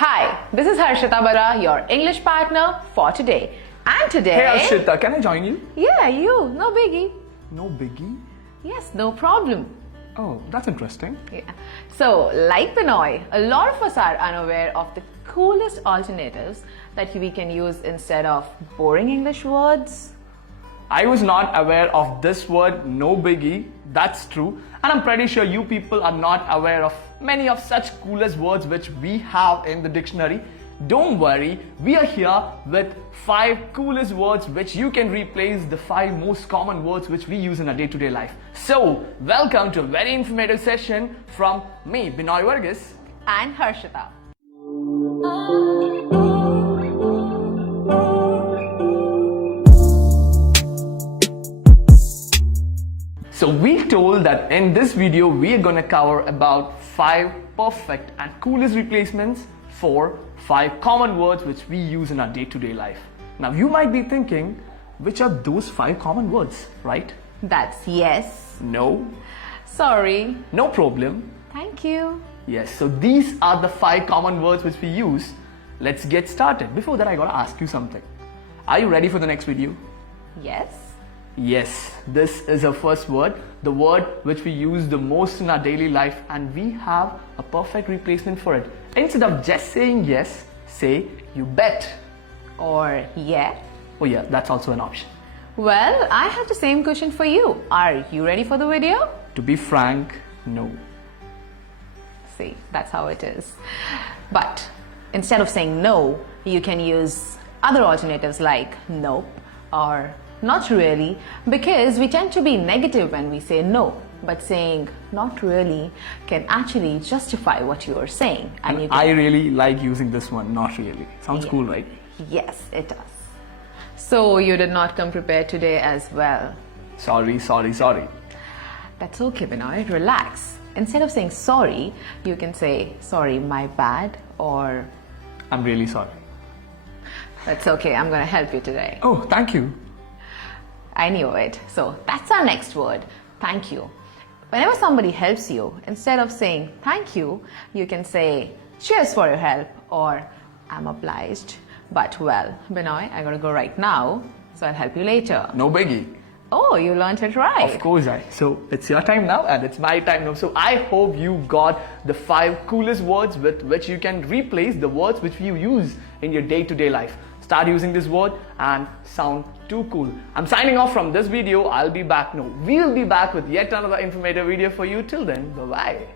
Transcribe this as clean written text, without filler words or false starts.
Hi, this is Harshita Bara, your English partner for today. And today... Hey Harshita, can I join you? Yeah, you. No biggie. No biggie? Yes, no problem. Oh, that's interesting. Yeah. So, like Binoy, a lot of us are unaware of the coolest alternatives that we can use instead of boring English words. I was not aware of this word, no biggie. That's true. And I'm pretty sure you people are not aware of many of such coolest words which we have in the dictionary. Don't worry, we are here with 5 coolest words which you can replace the 5 most common words which we use in our day-to-day life. So, welcome to a very informative session from me, Binoy Vargas. And Harshita. So we told that in this video we are gonna cover about 5 perfect and coolest replacements for 5 common words which we use in our day-to-day life. Now you might be thinking, which are those 5 common words, right? That's yes. No. Sorry. No problem. Thank you. Yes, so these are the 5 common words which we use. Let's get started. Before that, I gotta ask you something. Are you ready for the next video? Yes. Yes, this is our first word, the word which we use the most in our daily life, and we have a perfect replacement for it. Instead of just saying yes, say you bet. Or yeah. Oh yeah, that's also an option. Well, I have the same question for you. Are you ready for the video? To be frank, no. See, that's how it is. But instead of saying no, you can use other alternatives like nope or not really, because we tend to be negative when we say no, but saying not really can actually justify what you are saying. And I really like using this one, not really. Sounds cool, right? Yes, it does. So you did not come prepared today as well. Sorry. That's okay, Binoy, relax. Instead of saying sorry, you can say sorry, my bad, or I'm really sorry. That's okay, I'm gonna help you today. Oh, thank you. I knew it. So that's our next word, thank you. Whenever somebody helps you, instead of saying thank you, you can say cheers for your help or I'm obliged. But well, Binoy, I gotta go right now, so I'll help you later. No biggie. Oh, you learned it right. Of course So it's your time now and it's my time now. So I hope you got the 5 coolest words with which you can replace the words which you use in your day-to-day life. Start using this word and sound too cool. I'm signing off from this video. I'll be back. No, we'll be back with yet another informative video for you. Till then, bye-bye.